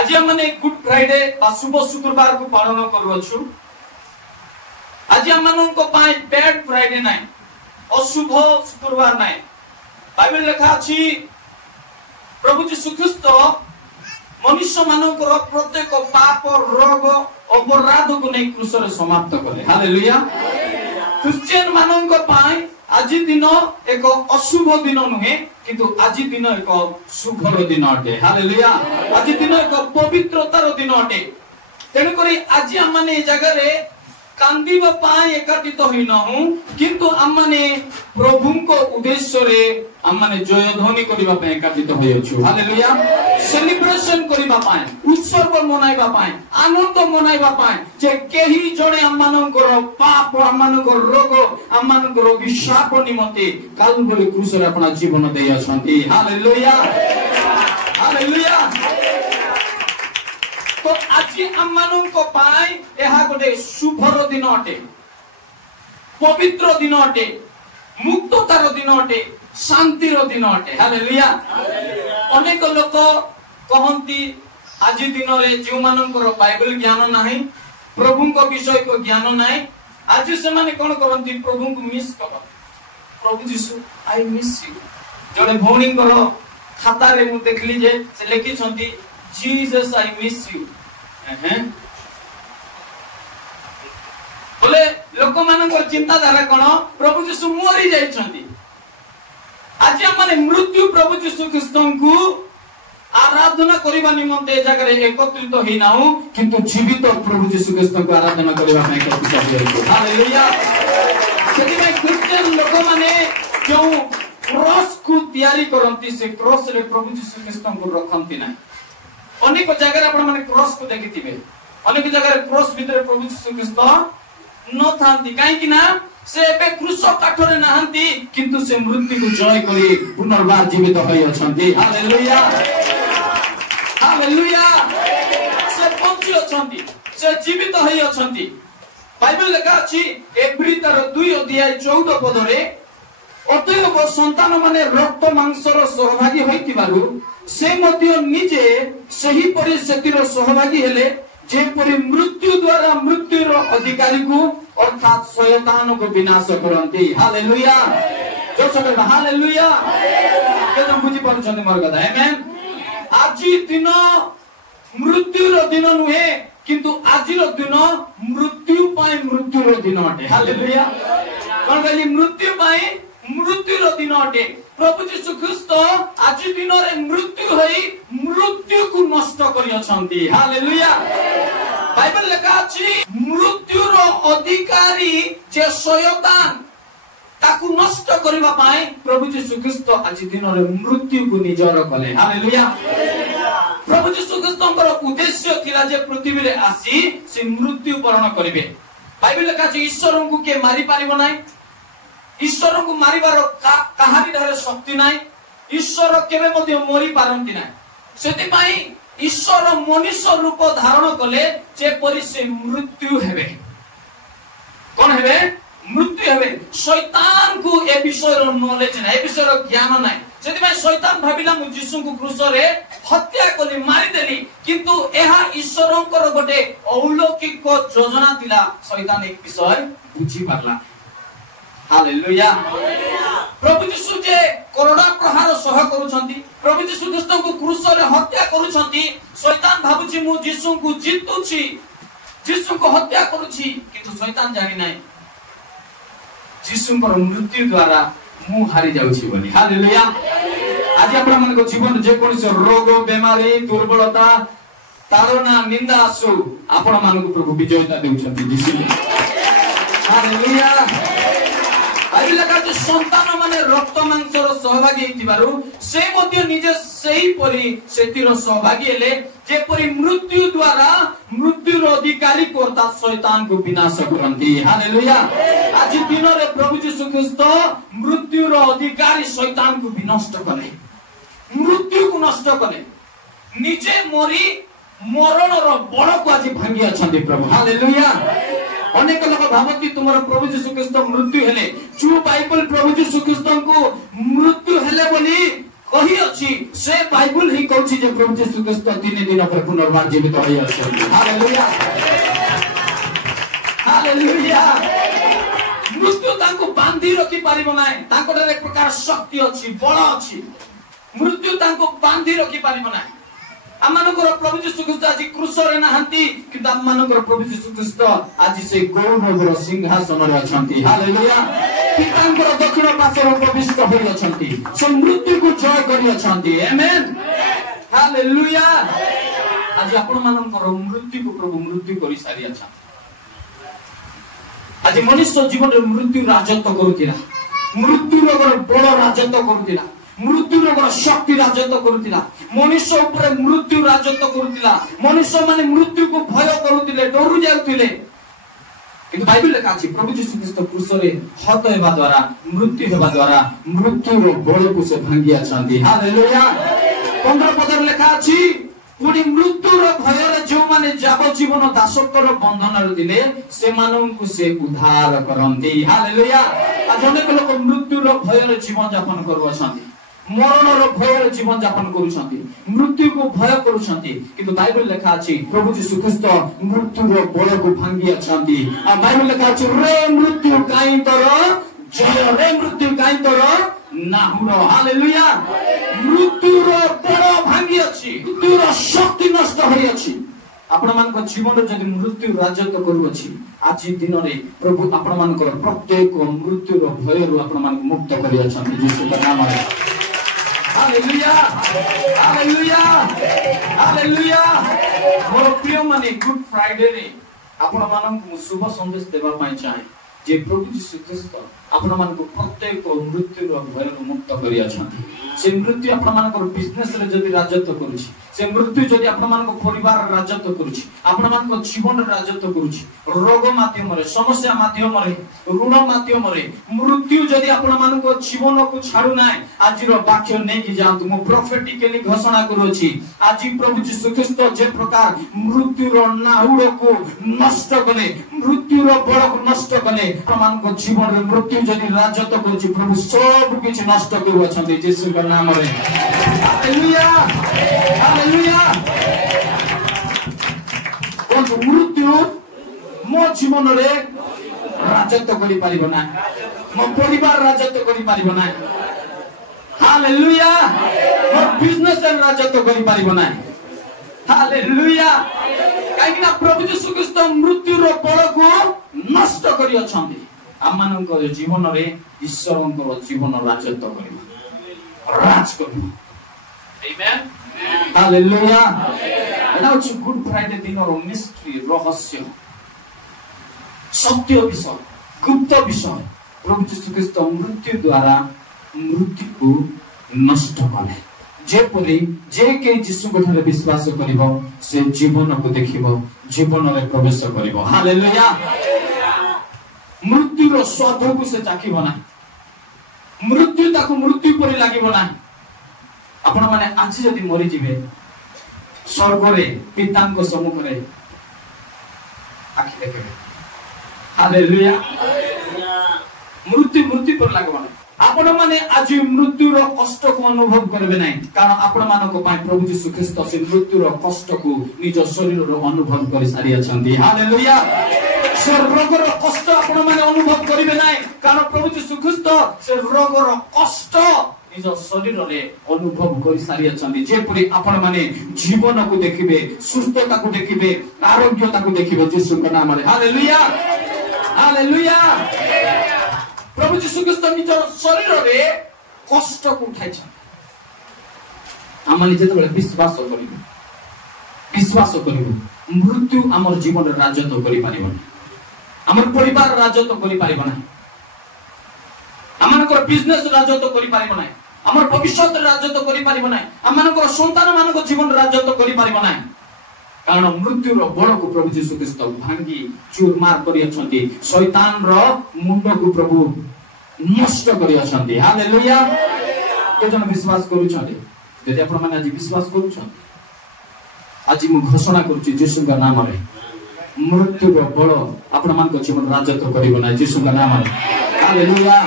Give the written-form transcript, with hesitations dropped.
आज हमने good Friday शुभ शुक्रवार को पालन करूछु। आज हम को पाए बैड फ्राइडे नहीं, अशुभ शुक्रवार नहीं। बाइबल लिखा अछि प्रभु यीशु ख्रीस्त मनुष्य मानकर प्रत्येक पाप रोग अपराध को नहीं क्रूस रे समाप्त कले। हालेलुया। क्रिश्चियन मानक पाए आज दिन एक अशुभ दिन नुहे, किंतु आज दिन एक शुभ दिन अटे। हालेलुया। आज दिन एक पवित्रतार दिन अटे। तेणु करी आज हम माने जगह रे कांदीबा पाए एकत्रित होई न हूं, किंतु हम माने प्रभु को उद्देश्य रे हम माने जय ध्वनि करिबा पे एकत्रित होई अछु। हालेलुया। सेलिब्रेशन करिबा पाए, उत्सव मनाइबा पाए, आनंद मनाइबा पाए जे केही जणे हम मानकर पाप, हम मानकर रोग, हम मानकर अभिशाप निमंते कालवरी क्रूस रे अपना जीवन देय अछंती। हालेलुया। हालेलुया। तो आज हम मानक पाए एहा गोटे शुभर दिन अटे, पवित्र दिन अटे, मुक्ततार दिन अटे, शांतिर दिन अटे। हालेलुया। अनेक लोक कहंती आज दिन रे जो मानकर बाइबल ज्ञान नाही, प्रभु को विषय को ज्ञान नाही, आज से माने कोन करंती प्रभु को मिस कर। प्रभु यीशु आई मिस यू। जड़े भौणी कर खाता रे मु देखली जे से लिखि छंती जीसस आई मिस यू। बोले लोक मानकर चिंताधारा कोन प्रभु यीशु मरी जाई छंती। आज हम माने मृत्यु प्रभु यीशु ख्रीस्त को आराधना करिबा निमंते जगह रे एकत्रित होई नाउ, किंतु जीवित प्रभु यीशु ख्रीस्त को आराधना करिबा में एकत्रित होई। हालेलुया। सेति में क्रिश्चियन लोक माने जो क्रॉस को तैयारी करंती से क्रॉस रे प्रभु यीशु ख्रीस्त को रखंती ना। अनेक जगह आपण माने क्रॉस को देखिथिबे, अनेक जगह क्रॉस भीतर प्रभु यीशु ख्रीस्त न थांती, काहे कि ना से एबे क्रूस काठरे नाहंती, किंतु से मृत्यु को जय करी पुनर्बार जीवित होई अछंती। हालेलुया। हालेलुया। से पहुंची अछंती, से जीवित होई अछंती। बाइबल लिखा अछि एब्री तार 2 अध्याय 14 पद रे अतएव संतान माने रक्त मांसर सहभागी होइतिबारु से मध्य निजे सही परि सेतिर सहभागी हेले, जेपरि मृत्यु द्वारा मृत्युर अधिकारी को अर्थात शैतान को विनाश करंती। हालेलुया। जो सब हालेलुया। केना बुझी परछन मोर कथा। आमेन। आज दिन मृत्युर दिन नुहे, किंतु आजिर दिन मृत्यु पाए मृत्युर दिन अटे। हालेलुया। कोन कहली मृत्यु पाए मृत्युर दिन अटे। प्रभु यीशु ख्रीस्त आज दिन रे मृत्यु होई मृत्यु को नष्ट करि अछंती। हालेलुया। बाइबल लिखा अछि मृत्युर अधिकारी जे शैतान ताकू नष्ट करिबा पाए प्रभु यीशु ख्रीस्त आज दिन रे मृत्यु को निजर कले। हालेलुया। प्रभु यीशु ख्रीस्तଙ୍କର उद्देश्य थिला जे पृथ्वी रे आसी से मृत्यु वरण करिवे। बाइबल लिखा अछि ईश्वर को के मारि पारिबो नाही, ईश्वर को मारिबार काहारी ढारे शक्ति नाही, ईश्वर केबे मध्ये मरि पारंती नाही। सेति पई ईश्वर मनुष्य रूप धारण कले जेपरि से मृत्यु हेबे। कोन हेबे? मृत्यु हेबे। शैतान को ए विषय नॉलेज नाही, ए विषय ज्ञान नाही। सेति पई शैतान भाबिला मु यीशु को क्रूस रे हत्या कली मारि देली, किंतु एहा ईश्वरंकर गोटे अलौकिक योजना थिला। शैतान एक विषय बुझी पारला। हालेलुया। प्रभु यीशु जे करोड़ा प्रहार सह करूछंती, प्रभु यीशु ख्रीस्त को क्रूस रे हत्या करूछंती, शैतान भाबुची मु यीशु को जितुची, यीशु को हत्या करूची, किंतु शैतान जानि नाही यीशु को मृत्यु द्वारा मु हारि जाउची बोली। हालेलुया। आज आपण मन को जीवन जे कोन से रोग बेमारी दुर्बलता ताड़ना निंदा आसु आपण मन को प्रभु विजयता देउछंती यीशु। हालेलुया। बाइबल लगा जे संतान माने रक्त मांसर सहभागी हेतिबारु से मध्ये निजे सही परि सेतिर सहभागी हेले, जेपरि मृत्यु द्वारा मृत्युर अधिकारी कोर्ता शैतान को विनाश करंती। हालेलुया। आज दिन रे प्रभु यीशु ख्रीस्त मृत्युर अधिकारी शैतान को विनष्ट कले, मृत्यु को नष्ट कले, निजे मरी मरणर बड़ को आज भांगी अछंती प्रभु। हालेलुया। अनेक लोग भावती तुमर प्रभु यीशु ख्रीस्त मृत्यु हेले, जो बाइबल प्रभु यीशु ख्रीस्त को मृत्यु हेले बोली कही अछि से बाइबल ही कहछि जे प्रभु यीशु ख्रीस्त 3 दिन पर पुनर्बार जीवित होई अछि। Hallelujah hallelujah. मृत्यु तांको बांधी रखी पारिबो नाही, तांको एक प्रकार शक्ति अछि, बल अछि। मृत्यु तांको बांधी रखी पारिबो नाही। आमानकर प्रभु यीशु ख्रीस्त आज क्रूसरे नाहंती, किंतु आमानकर प्रभु यीशु ख्रीस्त आज से गौरवर सिंहासन रे अछंती। हालेलुया। पितांकर दक्षिण पार्श्वर प्रविष्ट होई अछंती, से मृत्यु को जय करि अछंती। Amen hallelujah. आज आपण मानकर मृत्यु को प्रभु मृत्यु करि सारी अछंती। आज मनुष्य जीवन रे मृत्यु राजत्व करुतिला, मृत्यु रोगर बड़ राजत्व करुतिला, मृत्यु रोगर शक्ति राजत्व करुतिला, मनुष्य ऊपर मृत्यु राजत्व करुतिला। मनुष्य माने मृत्यु को भय करुतिले, डरु जाउतिले। किंतु बाइबल लेखा अछि प्रभु यीशु ख्रीस्त क्रूसरे हत हेबा द्वारा, मृत्यु हेबा द्वारा मृत्यु रो बळ को से भांगी अछंती। हालेलुया। 15 पदर लेखा अछि पुणी मृत्यु रो भय रे जो माने जावजीवन दासत्वर बंधन रे दिले से माननकु से उद्धार करंती। हालेलुया। आज अनेक लोक मृत्यु रो भय रे जीवन यापन करू अछंती, मरण रो भय रे जीवन यापन करूछंती, मृत्यु को भय करूछंती। किंतु बाइबल लेखा अछि प्रभु यीशु ख्रीस्त मृत्यु रो बळ को भांगी अछंती। आ बाइबल लेखा अछि रे मृत्यु काई तोर जय, रे मृत्यु काई तोर नाहुर। हालेलुया। मृत्यु रो बळ भांगी अछि, मृत्यु रो शक्ति नष्ट होई अछि। आपण मानक जीवन रे जदि मृत्यु राजत्व करू अछि, आज दिन रे प्रभु आपण मानकर प्रत्येक मृत्यु रो भय रो आपण मानक मुक्त करि अछंती यीशु के नाम रे। Hallelujah hallelujah hallelujah. मोर प्रिय माने गुड फ्राइडे रे आपण मानक शुभ संदेश देबा पई चाहे जे प्रभु यीशु ख्रीस्त आपण मानक प्रत्येक मृत्यु रो भय रो मुक्त करि अछंती। से मृत्यु आपण मानकर बिजनेस रे जदि राजत्व करूछि, से मृत्यु जदि आपण मानक परिवार राजत्व करूछि, आपण मानक जीवन राजत्व करूछि, रोग माध्यम रे, समस्या माध्यम रे, ऋण माध्यम रे मृत्यु जदि आपण मानक जीवन को छाडू नाय, आज रो वाक्य नै कि जानतु मो प्रोफेटिकली घोषणा करूछि। आज प्रभु यीशु ख्रीस्त जे प्रकार मृत्यु रो नाहुड़ को नष्ट कले, मृत्यु रो बळ को नष्ट कले, आपण मानक जीवन रे मृत्यु जदि राजत्व करूछि, प्रभु सब किछ नष्ट करू अछंती यीशु के नाम रे। Hallelujah hallelujah. मृत्यु मो जीवन रे राजत्व करि पारिबो ना, मो परिवार राजत्व करि पारिबो ना। हालेलुया। मो बिजनेस रे राजत्व करि पारिबो ना। हालेलुया। काहे कि ना प्रभु यीशु ख्रीस्त मृत्यु रो बळ को नष्ट करि अछंती। आमानक जीवन रे ईश्वरंकर जीवन राजत्व करिबो, राज करिबो। Amen hallelujah. एटा अछि गुड फ्राइडे दिन रो मिस्ट्री, रहस्य, सत्य विषय, गुप्त विषय। प्रभु यीशु ख्रीस्त मृत्यु द्वारा मृत्यु को नष्ट कले, जेपरि जे के यीशु गठरे विश्वास करिवो से जीवन को देखिवो, जीवन रे प्रवेश करिवो। हालेलुया। मृत्यु रो स्वाद को से चाखिबो ना, मृत्यु ताको मृत्यु परि लागिबो ना। आपण माने आज जदि मरि जिवे स्वर्ग रे पितांको सम्मुख रे आखि देखबे। हालेलुया। मृत्यु मृत्यु पर लागबो ना। आपण माने आज मृत्यु रो कष्ट को अनुभव करबे नै, कारण आपण मानको पय प्रभु यीशु ख्रीस्त से मृत्यु रो कष्ट को निज शरीर रो अनुभव करि सारी अछंती। हालेलुया। से रोग रो कष्ट आपण माने अनुभव करिबे नै, कारण प्रभु यीशु ख्रीस्त से रोग रो कष्ट निज शरीर रे अनुभव करि सारी अछंती। जेपरि आपण माने जीवन को देखिबे, सुस्थता को देखिबे, आरोग्यता को देखिबे यीशु के नाम रे। Hallelujah hallelujah. प्रभु यीशु ख्रीस्त निज शरीर रे कष्ट को उठाइ छ। आमाने जेतबेले विश्वास करिबो, विश्वास करिबो, मृत्यु हमर जीवन रे राजत्व करि पारिबो नै, हमर परिवार राजत्व करि पारिबो नै, हमनकर बिजनेस राजत्व करि पारिबो नै, हमर भविष्य राजत्व करि पारिबो नै, हमनकर संतान मानको जीवन राजत्व करि पारिबो नै। कारण मृत्यु रो बळ को प्रभु यीशु ख्रीस्त भांगी चूरमार करि अछंती, शैतान रो मुंड को प्रभु नष्ट करि अछंती। हालेलुया। के जन विश्वास करू छथि, यदि आपण माने आज विश्वास करू छथि, आज मु घोषणा करूची यीशु के नाम रे मृत्यु रो बळ आपण मानको जीवन राजत्व करिबो नै, यीशु के नाम रे। हालेलुया।